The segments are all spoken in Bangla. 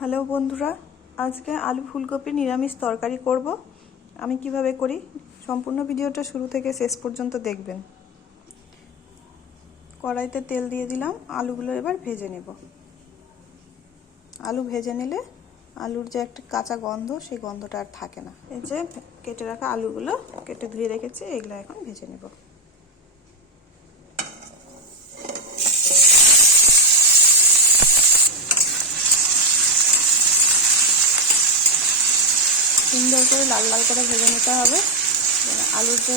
হ্যালো বন্ধুরা, আজকে আলু ফুলকপি নিরামিষ তরকারি করব। আমি কিভাবে করি সম্পূর্ণ ভিডিওটা শুরু থেকে শেষ পর্যন্ত দেখবেন। কড়াইতে তেল দিয়ে দিলাম, আলুগুলো এবার ভেজে নেব। আলু ভেজে নিলে আলুর যে একটা কাঁচা গন্ধ, সেই গন্ধটা আর থাকে না। এই যে কেটে রাখা আলুগুলো কেটে ধুয়ে রেখেছি, এগুলো এখন ভেজে নেব। সুন্দর করে লাল লাল করে ভেজে নিতে হবে। আলুর যে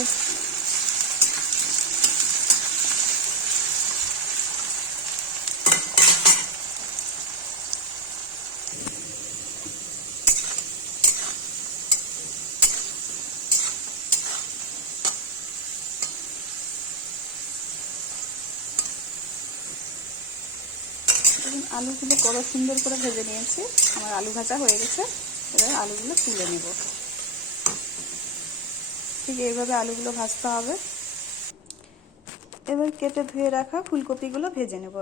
আলুগুলো কত সুন্দর করে ভেজে নিয়েছি। আমার আলু ভাজা হয়ে গেছে। এবার আলুগুলো তুলে নেব। ঠিক এইভাবে আলুগুলো ভাজতে হবে। এবার কেটে ধুয়ে রাখা ফুলকপিগুলো ভেজে নেব।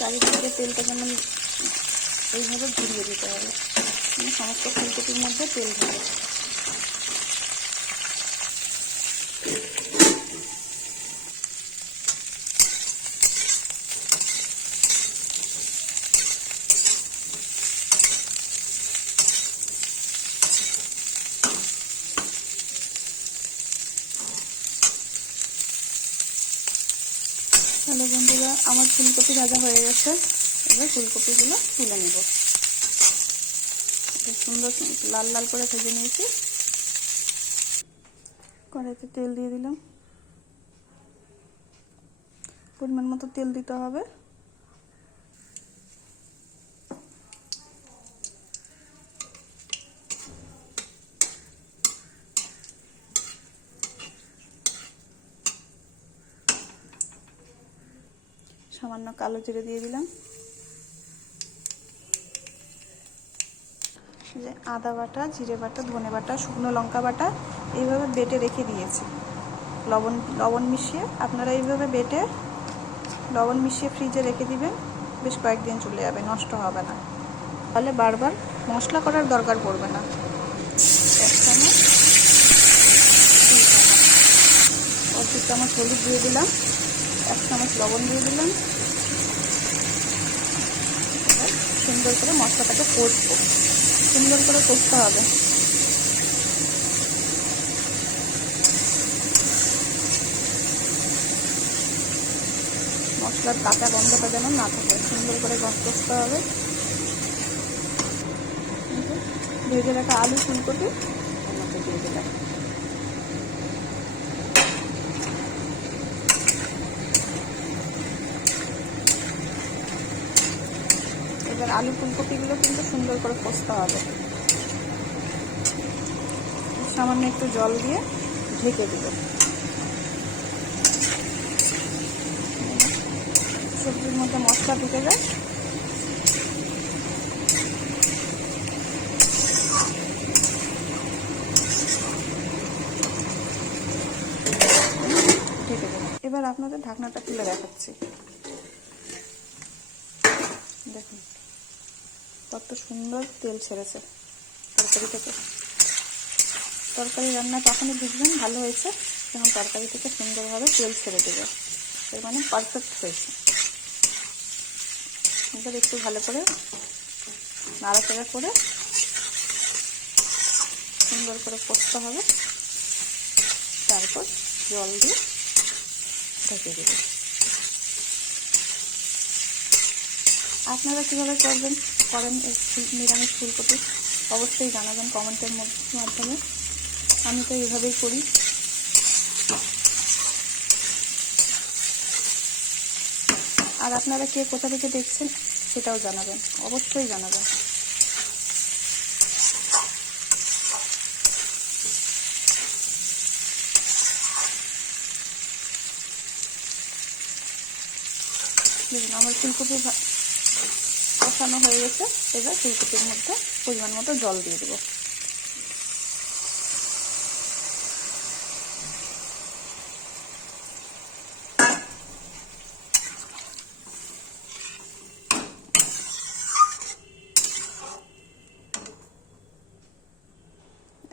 চারিদিকে তেলটা যেমন এইভাবে ঘুরিয়ে দিতে হবে, সমস্ত ফুলকপির মধ্যে তেল ঢুকে। হ্যালো বন্ধুরা, আমার ফুলকপি ভাজা হয়ে গেছে। এবার ফুলকপিগুলো তুলে নেব। সুন্দর লাল লাল করে ভেজে নিয়েছি। কড়াইতে তেল দিয়ে দিলাম। পরিমাণ মতো তেল দিতে হবে। সামান্য কালো জিরে দিয়ে দিলাম। যে আদা বাটা, জিরে বাটা, ধনে বাটা, শুকনো লঙ্কা বাটা এইভাবে বেটে রেখে দিয়েছি। লবণ মিশিয়ে আপনারা এইভাবে বেটে লবণ মিশিয়ে ফ্রিজে রেখে দিবেন। বেশ কয়েকদিন চলে যাবে, নষ্ট হবে না। তাহলে বারবার মশলা করার দরকার পড়বে না। এক চামচ, 2 চামচ হলুদ দিয়ে দিলাম, 1 চামচ লবণ দিয়ে দিলাম। এবার সুন্দর করে মশলাটাকে কষবো। সুন্দর করে কষতে হবে। মশলার কাঁচা গন্ধটা যেন না থাকে, সুন্দর করে কষতে হবে। ভেজে রাখা আলু ফুলকপি এর মধ্যে দিয়ে দিলাম। এবার আলু ফুলকপিগুলো কিন্তু সুন্দর করে কষতে হবে। সামান্য একটু জল দিয়ে ঢেকে দেব। সবজির মধ্যে মশলা ঢুকে যায়। ঢেকে দেব। এবার আপনাদের ঢাকনাটা তুলে দেখাচ্ছি। দেখুন কত সুন্দর তেল ছেড়েছে তরকারি থেকে। তরকারি রান্না তখনই বুঝবেন ভালো হয়েছে যখন তরকারি থেকে সুন্দরভাবে তেল ছেড়ে দেবে। এর মানে পারফেক্ট হয়েছে। এবার একটু ভালো করে নাড়াচাড়া করে সুন্দর করে কষতে হবে। তারপর জল দিয়ে ঢেকে দেবে। আপনারা কীভাবে করেন এই নিরামিষ ফুলকপি অবশ্যই জানাবেন কমেন্টের মাধ্যমে। আমি তো এইভাবেই করি। আর আপনারা কে কোথা থেকে দেখছেন সেটাও জানাবেন, অবশ্যই জানাবেন। দেখুন আমার ফুলকপি কষানো হয়ে গেছে। এবার ফুলকপির মধ্যে পরিমাণ মতো জল দিয়ে দেবো।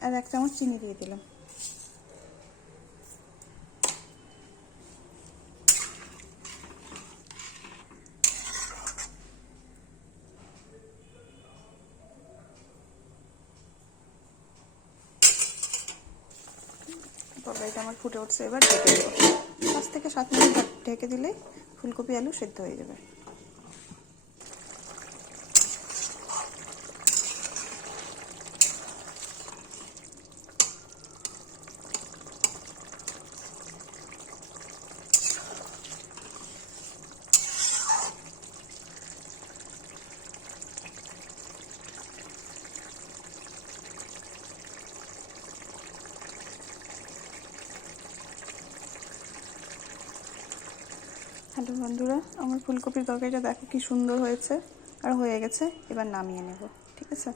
আর 1 চামচ চিনি দিয়ে দিলাম। তরকারিটা আমার ফুটে উঠছে, এবার ঢেকে দেবো। 5 থেকে 7 মিনিট ঢেকে দিলেই ফুলকপি আলু সেদ্ধ হয়ে যাবে। হ্যালো বন্ধুরা, আমার ফুলকপির তরকারিটা দেখো কি সুন্দর হয়েছে আর হয়ে গেছে। এবার নামিয়ে নেব, ঠিক আছে।